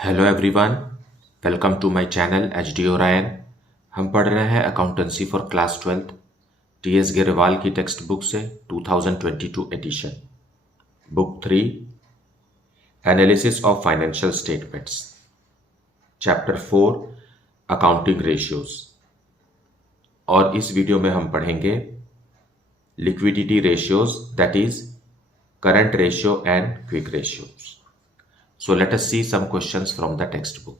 Hello everyone, welcome to my channel H D Orion. हम पढ़ रहे हैं accountancy for class 12 T S Grewal की टेक्स्ट बुक से 2022 edition, book 3, analysis of financial statements, chapter 4, accounting ratios. और इस video में हम पढ़ेंगे liquidity ratios, that is current ratio and quick ratios. So let us see some questions from the textbook.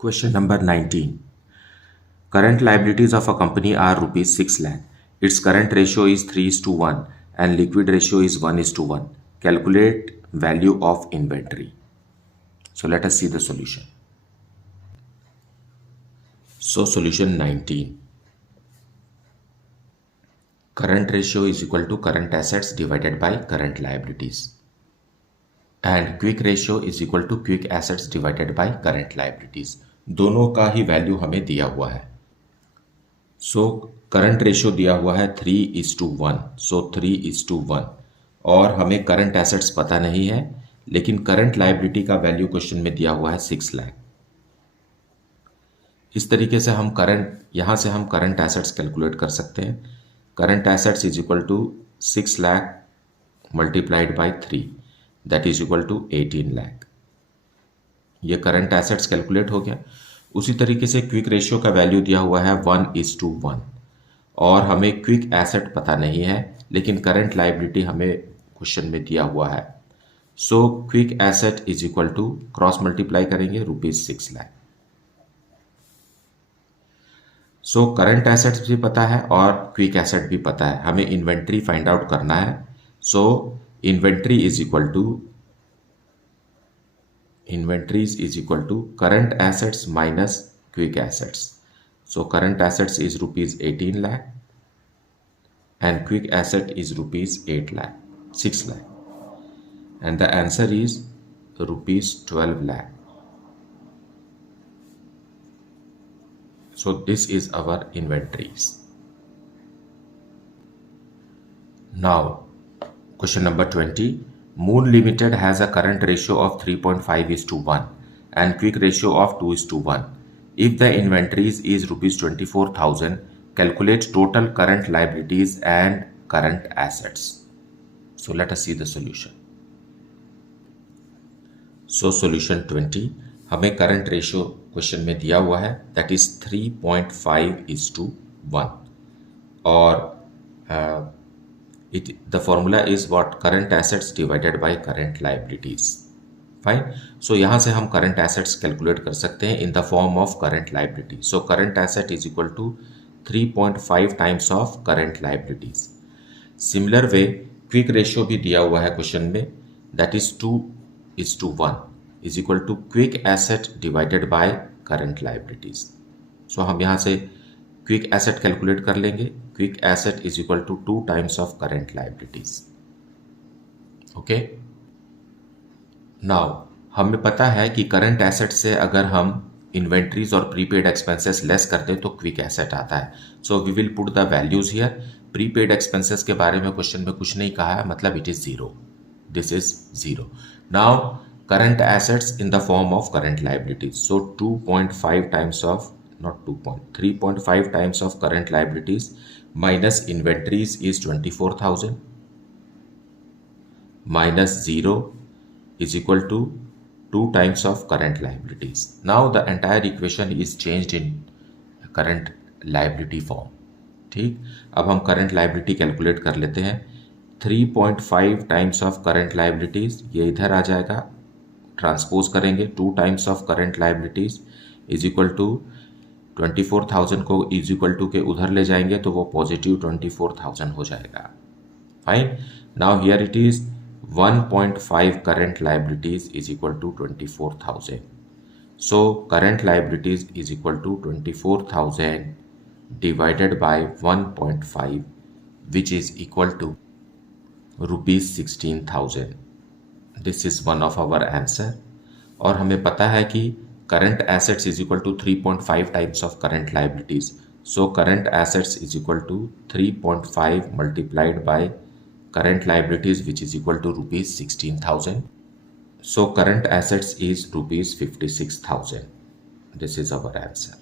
Question number 19. Current liabilities of a company are rupees 6 lakh. Its current ratio is 3:1 and liquid ratio is 1:1. Calculate value of inventory. So let us see the solution. So solution 19. Current ratio is equal to current assets divided by current liabilities. And quick ratio is equal to quick assets divided by current liabilities. दोनों का ही value हमें दिया हुआ है। So current ratio दिया हुआ है 3:1, सो 3:1, और हमें करंट एसेट्स पता नहीं है, लेकिन करंट लायबिलिटी का वैल्यू क्वेश्चन में दिया हुआ है 6 लाख। इस तरीके से हम यहाँ से हम करंट एसेट्स कैलकुलेट कर सकते हैं। Current assets is equal to 6 lakh multiplied by 3, that is equal to 18 lakh. ये करंट एसेट्स कैलकुलेट हो गया। उसी तरीके से क्विक रेशियो का वैल्यू दिया हुआ है 1:1, और हमें क्विक एसेट पता नहीं है, लेकिन करंट लायबिलिटी हमें क्वेश्चन में दिया हुआ है। So quick asset is equal to, cross multiply करेंगे, rupees 6 lakh. So current assets भी पता है और क्विक एसेट भी पता है, हमें इन्वेंट्री फाइंड आउट करना है। So inventory is equal to current assets minus quick assets. So current assets is rupees 18 lakh and quick asset is rupees 6 lakh, and the answer is rupees 12 lakh. So this is our inventories. Now question number 20. Moon Limited has a current ratio of 3.5:1 and quick ratio of 2:1. If the inventories is rupees 24,000, calculate total current liabilities and current assets. So let us see the solution. So solution 20, हमें current ratio question में दिया हुआ है, that is 3.5:1, और the formula is what, current assets divided by current liabilities. Fine. So यहाँ से हम current assets calculate कर सकते हैं in the form of current liability. So current asset is equal to 3.5 times of current liabilities. Similar way quick ratio भी दिया हुआ है क्वेश्चन में, that is 2:1 is equal to quick asset divided by current liabilities. So हम यहाँ से quick asset calculate कर लेंगे। Quick asset is equal to 2 times of current liabilities. Okay, now हमें पता है कि करंट एसेट से अगर हम इन्वेंट्रीज और प्रीपेड एक्सपेंसेस लेस कर दें तो क्विक एसेट आता है। So we will put the values here. Prepaid expenses के बारे में क्वेश्चन में कुछ नहीं कहा है, मतलब it is 0, this is 0। Now current assets in the form of current liabilities. So 2.5 times of, not 3.5 times of current liabilities minus inventories is 24,000 minus 0 is equal to 2 times of current liabilities. Now the entire equation is changed in current liability form. ठीक, अब हम current liability calculate कर लेते हैं। 3.5 times of current liabilities, ये इधर आ जाएगा, transpose करेंगे, 2 times of current liabilities is equal to 24,000 को इज इक्वल टू के उधर ले जाएंगे तो वो पॉजिटिव 24,000 हो जाएगा। Fine. Now here it is 1.5 current liabilities is equal to 24,000। So current liabilities is equal to 24,000 divided by 1.5, which is equal to rupees 16,000। This is one of our answer. और हमें पता है कि current assets is equal to 3.5 times of current liabilities. So current assets is equal to 3.5 multiplied by current liabilities, which is equal to rupees 16,000. So current assets is rupees 56,000. This is our answer.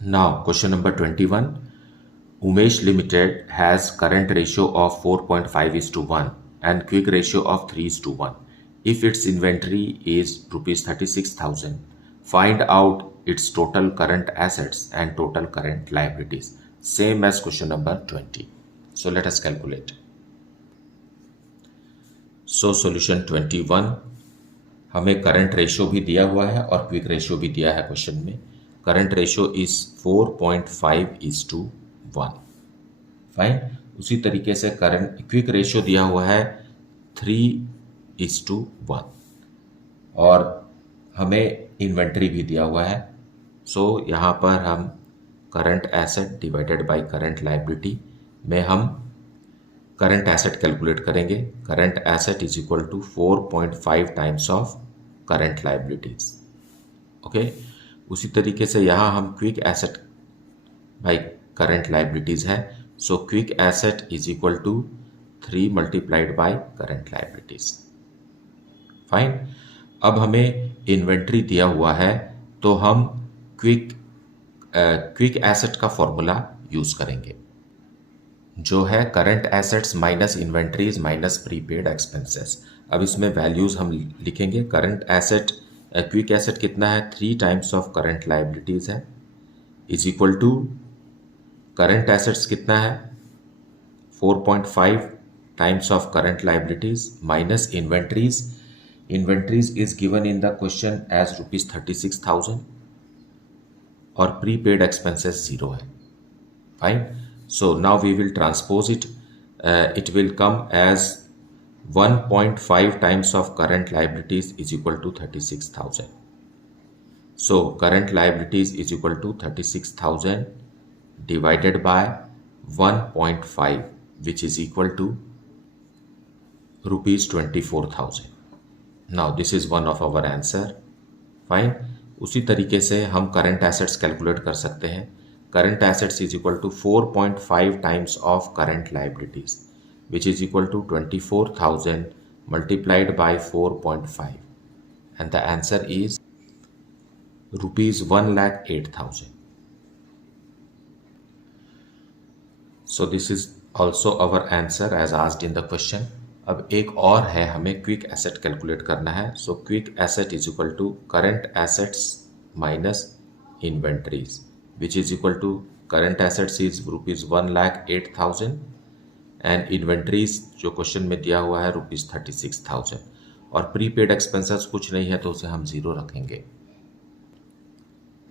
Now question number 21. Umesh Limited has current ratio of 4.5:1 and quick ratio of 3:1. If its inventory is rupees 36,000, find out its total current assets and total current liabilities. Same as question number 20. So let us calculate. So solution 21, हमें current ratio भी दिया हुआ है और quick ratio भी दिया है question में. Current ratio is 4.5:1. फाइन. उसी तरीके से करंट क्विक रेशियो दिया हुआ है 3:1 और हमें इन्वेंट्री भी दिया हुआ है. सो यहाँ पर हम current asset divided by current liability में हम करंट एसेट कैलकुलेट करेंगे. Current asset is equal to 4.5 times of current liabilities. Okay. उसी तरीके से यहाँ हम quick asset by current liabilities है. So quick asset is equal to 3 multiplied by current liabilities. Fine. अब हमें इन्वेंट्री दिया हुआ है तो हम क्विक एसेट का फॉर्मूला यूज करेंगे जो है current assets minus inventories minus prepaid expenses. अब इसमें वैल्यूज हम लिखेंगे. करंट एसेट क्विक एसेट कितना है 3 टाइम्स ऑफ करंट लायबिलिटीज है is equal to current assets कितना है 4.5 times of current liabilities minus inventories. Inventories is given in the question as rupees 36,000 और प्रीपेड एक्सपेंसेस 0 है. Fine. So now we will transpose it. It will come as 1.5 times of current liabilities is equal to 36,000. So current liabilities is equal to 36,000 divided by 1.5 which is equal to rupees 24,000. Now this is one of our answer. Fine. उसी तरीके से हम current assets calculate कर सकते हैं. Current assets is equal to 4.5 times of current liabilities which is equal to 24,000 multiplied by 4.5 and the answer is rupees 1,08,000. So this is also our answer as asked in the question. अब एक और है, हमें quick asset calculate करना है. So quick asset is equal to current assets minus inventories which is equal to current assets is rupees 1,08,000 and inventories जो question में दिया हुआ है rupees 36,000 और प्रीपेड एक्सपेंसेस कुछ नहीं है तो उसे हम 0 रखेंगे.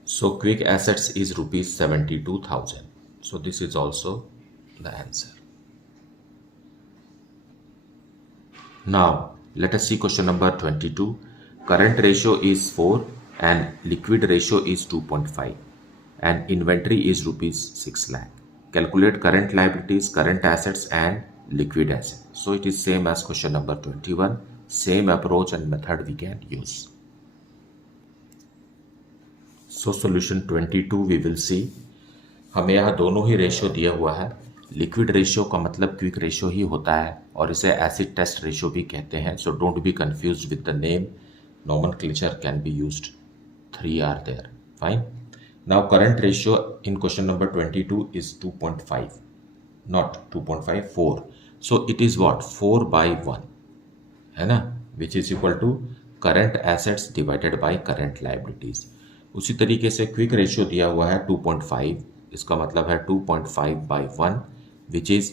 So quick assets is rupees 72,000. So this is also the answer. Now let us see question number 22. Current ratio is 4 and liquid ratio is 2.5. and inventory is rupees 6 lakh. Calculate current liabilities, current assets and liquid assets. So it is same as question number 21. Same approach and method we can use. So solution 22 we will see. हमें यहाँ दोनों ही ratio दिया हुआ है. Liquid ratio का मतलब quick ratio ही होता है और इसे एसिड टेस्ट रेशियो भी कहते हैं. So don't be confused with the name. Nomenclature can be used. 3 are there. Fine. Now current ratio in question number 22 is 2.5, not 2.5, 4. So it is what? 4 by 1, है ना? Which is equal to current assets divided by current liabilities. उसी तरीके से quick ratio दिया हुआ है 2.5. इसका मतलब है 2.5 by 1 which is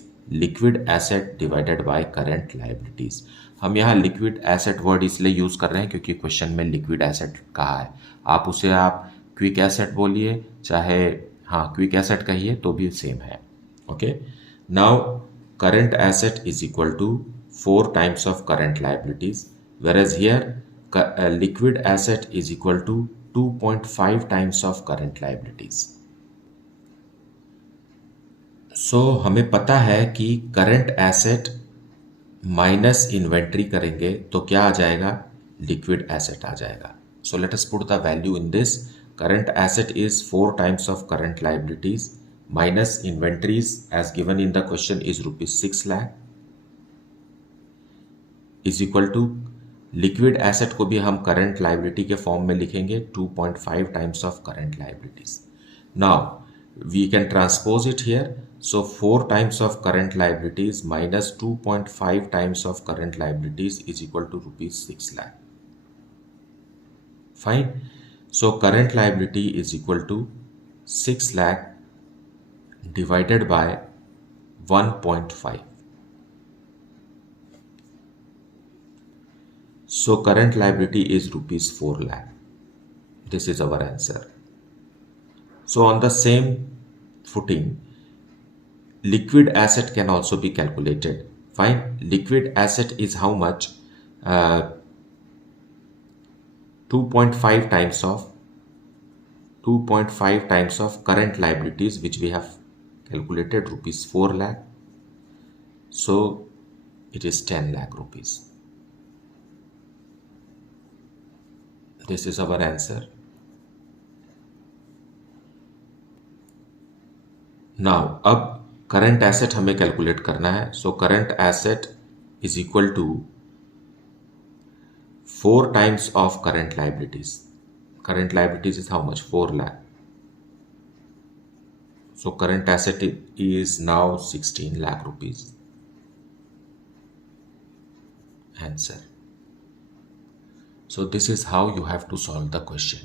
liquid asset divided by current liabilities. हम यहाँ liquid asset वर्ड इसलिए यूज़ कर रहे हैं क्योंकि क्वेश्चन में liquid asset कहा है. आप उसे आप क्विक एसेट बोलिए चाहे क्विक एसेट कहिए तो भी सेम है. Okay. Now current asset is equal to 4 times of current liabilities whereas here liquid asset is equal to 2.5 times of current liabilities. So हमें पता है कि करंट एसेट माइनस इन्वेंट्री करेंगे तो क्या आ जाएगा? लिक्विड एसेट आ जाएगा. सो let us put the value in this. Current asset is 4 times of current liabilities minus inventories as given in the question is rupees 6 lakh is equal to liquid asset को भी हम current liability के form में लिखेंगे 2.5 times of current liabilities. Now we can transpose it here. So 4 times of current liabilities minus 2.5 times of current liabilities is equal to rupees 6 lakh. Fine. So current liability is equal to 6 lakh divided by 1.5. So current liability is rupees 4 lakh. This is our answer. So on the same footing, liquid asset can also be calculated. Fine. Liquid asset is how much? 2.5 times of current liabilities, which we have calculated rupees 4 lakh. So it is 10 lakh rupees. This is our answer. Now अब current asset हमें calculate करना है. So current asset is equal to 4 times of current liabilities. Current liabilities is how much? 4 lakh. So current asset is now 16 lakh rupees. Answer. So this is how you have to solve the question.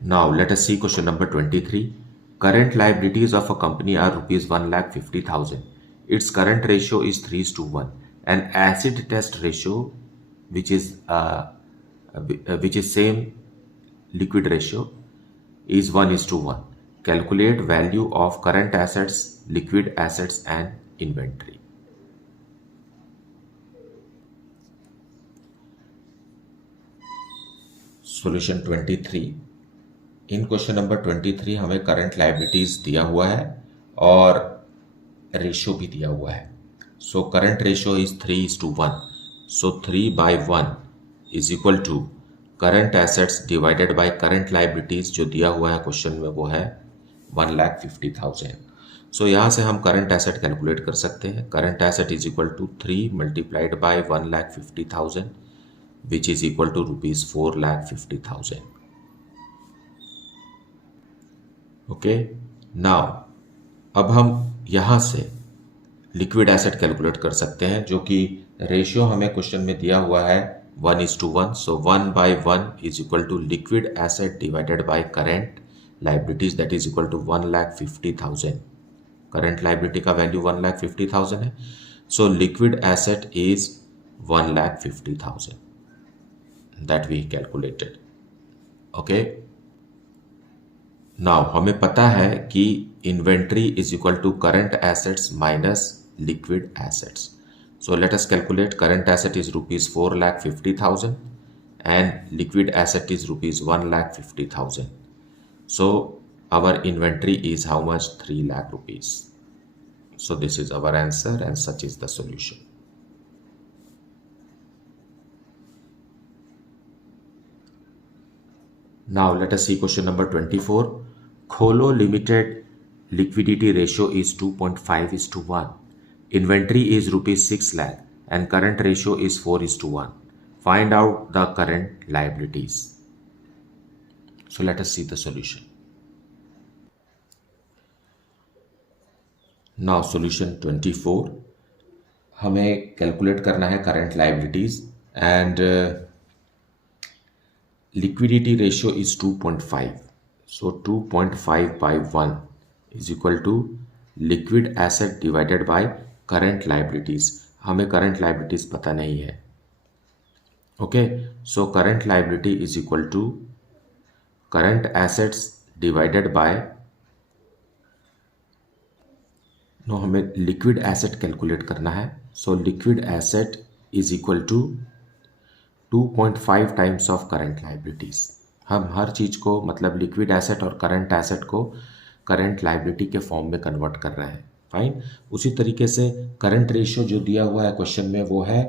Now let us see question number 23. Current liabilities of a company are rupees 1,50,000. Its current ratio is 3:1. An acid test ratio, which is same liquid ratio, is 1:1. Calculate value of current assets, liquid assets, and inventory. Solution 23. In question number 23 हमें current liabilities दिया हुआ है और ratio भी दिया हुआ है. So current ratio is 3:1. So 3/1 is equal to current assets divided by current liabilities. जो दिया हुआ है क्वेश्चन में वो है 1,50,000. सो यहाँ से हम करंट एसेट कैलकुलेट कर सकते हैं. Current asset is equal to 3 multiplied by 1,50,000 which is equal to rupees 4,50,000. Okay. Now अब हम यहाँ से लिक्विड एसेट कैलकुलेट कर सकते हैं, जो कि रेशियो हमें क्वेश्चन में दिया हुआ है 1:1. So 1/1 is equal to liquid asset divided by current liabilities, that is equal to 1,50,000. Current liability का वैल्यू 1,50,000 है. So liquid asset is 1,50,000 that we calculated. Okay. Now हमें पता है कि inventory is equal to current assets minus liquid assets. So let us calculate. Current asset is rupees 4,50,000 and liquid asset is rupees 1,50,000. So our inventory is how much? 3 lakh rupees. So this is our answer and such is the solution. Now let us see question number 24. Kholo Limited liquidity ratio is 2.5:1. Inventory is rupees 6 lakh and current ratio is 4:1. Find out the current liabilities. So let us see the solution. Now solution 24. हमें calculate करना है current liabilities and liquidity ratio is 2.5. So 2.5/1 is equal to liquid asset divided by current liabilities. हमें current liabilities पता नहीं है. Okay. So current liability is equal to current assets divided by, no, हमें liquid asset calculate करना है. So liquid asset is equal to 2.5 times of current liabilities. हम हर चीज़ को, मतलब लिक्विड एसेट और करंट एसेट को करंट लाइबिलिटी के form में कन्वर्ट कर रहे हैं. फाइन. उसी तरीके से करंट रेशियो जो दिया हुआ है क्वेश्चन में वो है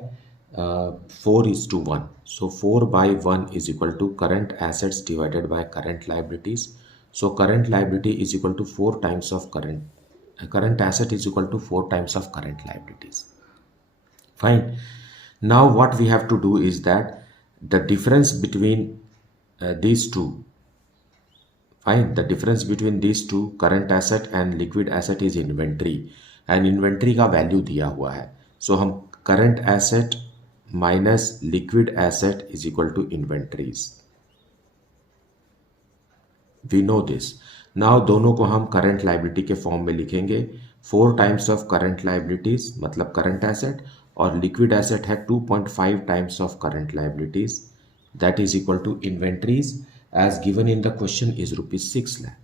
4:1. So 4/1 is equal to current assets divided by current liabilities. So current liability is equal to 4 times of current asset is equal to 4 times of current liabilities. Fine. Now what we have to do is that the difference between these two, fine, the difference between these two current asset and liquid asset is inventory, and inventory का value दिया हुआ है. So हम current asset minus liquid asset is equal to inventories. We know this. Now दोनों को हम current liability के form में लिखेंगे. 4 टाइम्स ऑफ करंट लाइबिलिटीज मतलब करंट एसेट, और लिक्विड एसेट है 2.5 times of current liabilities, that is equal to inventories as given in the question is ₹6 lakh.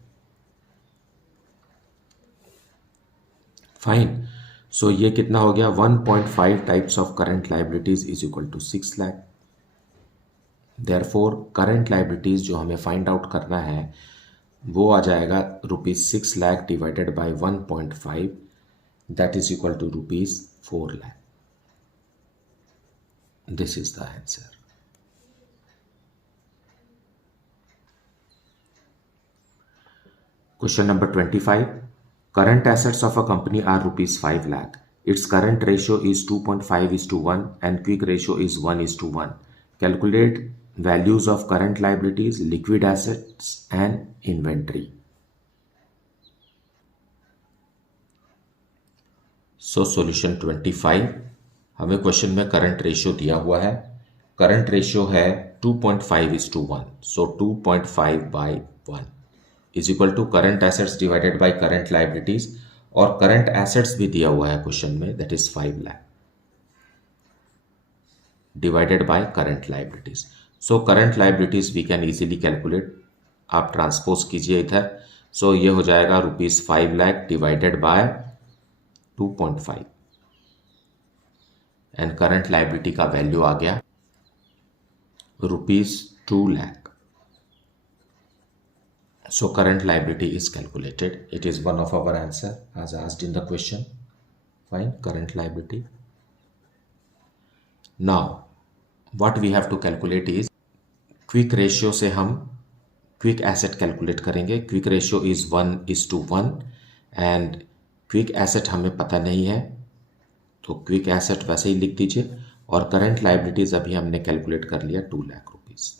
Fine. So ये कितना हो गया? 1.5 times of current liabilities is equal to 6 lakh. Therefore current liabilities जो हमें find out करना है वो आ जाएगा ₹6 lakh divided by 1.5, that is equal to ₹4 lakh. This is the answer. Question number 25. Current assets of a company are ₹5 lakh. Its current ratio is 2.5:1 and quick ratio is 1:1. Calculate values of current liabilities, liquid assets and inventory. So solution 25. हमें question में current ratio दिया हुआ है. Current ratio है 2.5:1. So 2.5/1 is equal to current assets divided by current liabilities, और current assets भी दिया हुआ है क्वेश्चन में, that is 5 lakh divided by current liabilities. So current liabilities we can easily calculate. आप ट्रांसपोज कीजिए इधर. सो ये हो जाएगा ₹5 lakh divided by 2.5 and current liability का वैल्यू आ गया ₹2 lakh. So current liability is calculated. It is one of our answer as asked in the question. Fine, current liability. Now what we have to calculate is quick ratio से हम quick asset calculate करेंगे. Quick ratio is 1:1 and quick asset हमें पता नहीं है तो quick asset वैसे ही लिख दीजिए, और current liabilities अभी हमने calculate कर लिया 2 lakh rupees.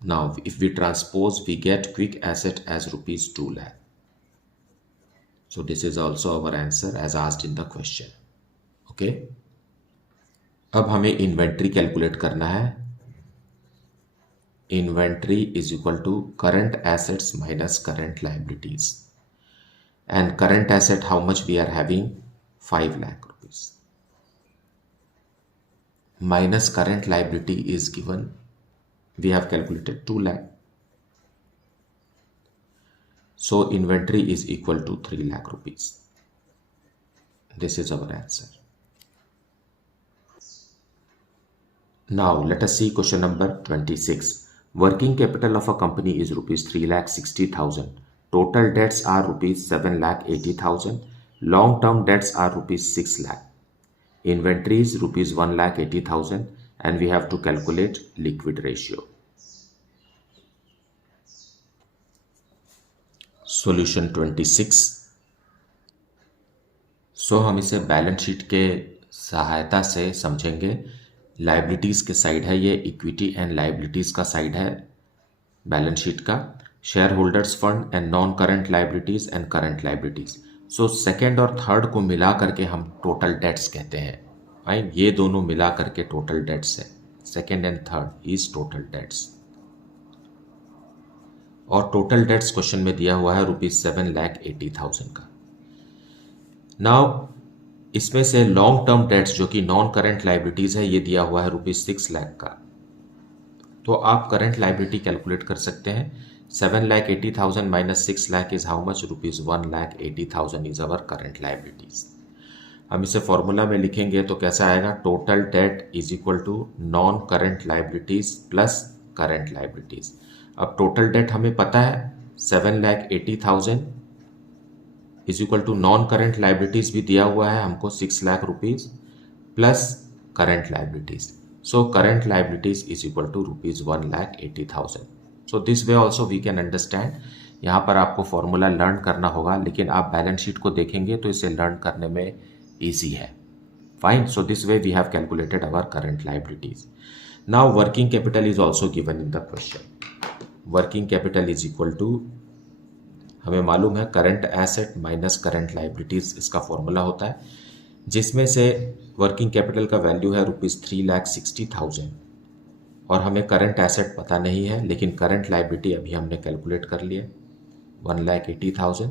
Now if we transpose we get quick asset as ₹2 lakh. So this is also our answer as asked in the question. Okay. अब हमें इन्वेंट्री कैलकुलेट करना है. Inventory is equal to current assets minus current liabilities, and current asset how much we are having 5 lakh rupees minus current liability is given, we have calculated 2 lakh. So inventory is equal to 3 lakh rupees. This is our answer. Now let us see question number 26. Working capital of a company is ₹3,60,000. Total debts are ₹7,80,000. Long term debts are ₹6 lakh. Inventories ₹1,80,000. And we have to calculate liquid ratio. Solution 26. सो हम इसे balance sheet के सहायता से समझेंगे. Liabilities के side है ये, equity and liabilities का साइड है बैलेंस शीट का. Share holders fund and non current liabilities and current liabilities. So second और थर्ड को मिला करके हम टोटल डेट्स कहते हैं. फाइन, ये दोनों मिला करके टोटल डेट्स है. Second and third is total debts, और टोटल डेट्स क्वेश्चन में दिया हुआ है ₹7,80,000 का. नाउ इसमें से लॉन्ग टर्म डेट्स जो कि नॉन करंट लाइबिलिटीज है ये दिया हुआ है ₹6 लाख का. तो आप करंट लाइबिलिटी कैलकुलेट कर सकते हैं. 7,80,000 minus 6 lakh is how much? ₹1,80,000 is our current liabilities. हम इसे फॉर्मूला में लिखेंगे तो कैसा आएगा? Total debt is equal to non current liabilities plus current liabilities. अब टोटल डेट हमें पता है 7,80,000 is equal to non current liabilities भी दिया हुआ है हमको 6 lakh rupees plus current liabilities. So current liabilities is equal to ₹1,80,000. So this way also we can understand. यहाँ पर आपको फॉर्मूला लर्न करना होगा, लेकिन आप बैलेंस शीट को देखेंगे तो इसे लर्न करने में ईजी है. Fine. So this way we have calculated our current liabilities. Now working capital is also given in the question. Working capital is equal to, हमें मालूम है current asset minus current liabilities इसका formula होता है, जिसमें से working capital का value है ₹3,60,000 और हमें करंट एसेट पता नहीं है, लेकिन करंट लाइबिलिटी अभी हमने कैलकुलेट कर लिया 1,80,000.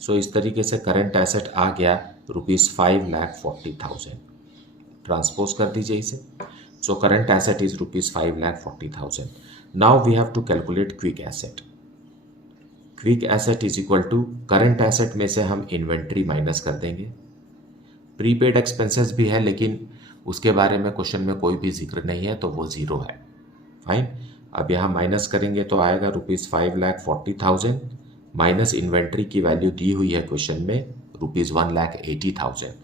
सो इस तरीके से करंट एसेट आ गया ₹5,40,000. ट्रांसपोज कर दीजिए इसे. So current asset is ₹5,40,000. Now we have to calculate quick asset. Quick asset is equal to, current asset में से हम इन्वेंट्री माइनस कर देंगे. प्रीपेड एक्सपेंसेस भी है, लेकिन उसके बारे में क्वेश्चन में कोई भी जिक्र नहीं है, तो वो ज़ीरो है. फाइन. अब यहाँ माइनस करेंगे तो आएगा ₹5,40,000 माइनस इन्वेंट्री की वैल्यू दी हुई है क्वेश्चन में ₹1,80,000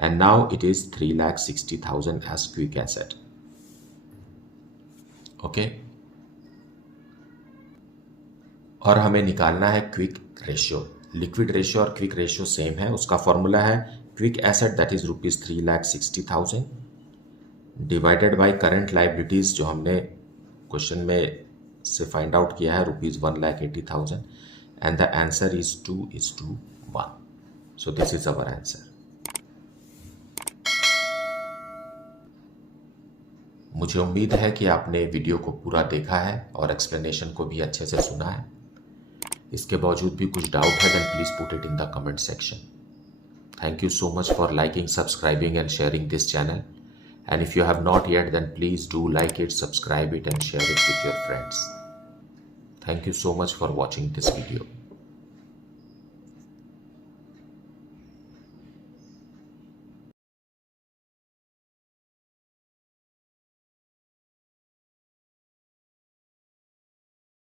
and now it is ₹3,60,000 as quick asset. Okay. और हमें निकालना है क्विक रेशियो. लिक्विड रेशियो और क्विक रेशियो सेम है. उसका फॉर्मूला है quick asset that is ₹3,60,000 divided by current liabilities जो हमने क्वेश्चन में से फाइंड आउट किया है ₹1,80,000 and the answer is 2:1. So this is our answer. मुझे उम्मीद है कि आपने वीडियो को पूरा देखा है और एक्सप्लेनेशन को भी अच्छे से सुना है. इसके बावजूद भी कुछ डाउट है, then please put it in the comment section. Thank you so much for liking, subscribing and sharing this channel. And if you have not yet, then please do like it, subscribe it and share it with your friends. Thank you so much for watching this video.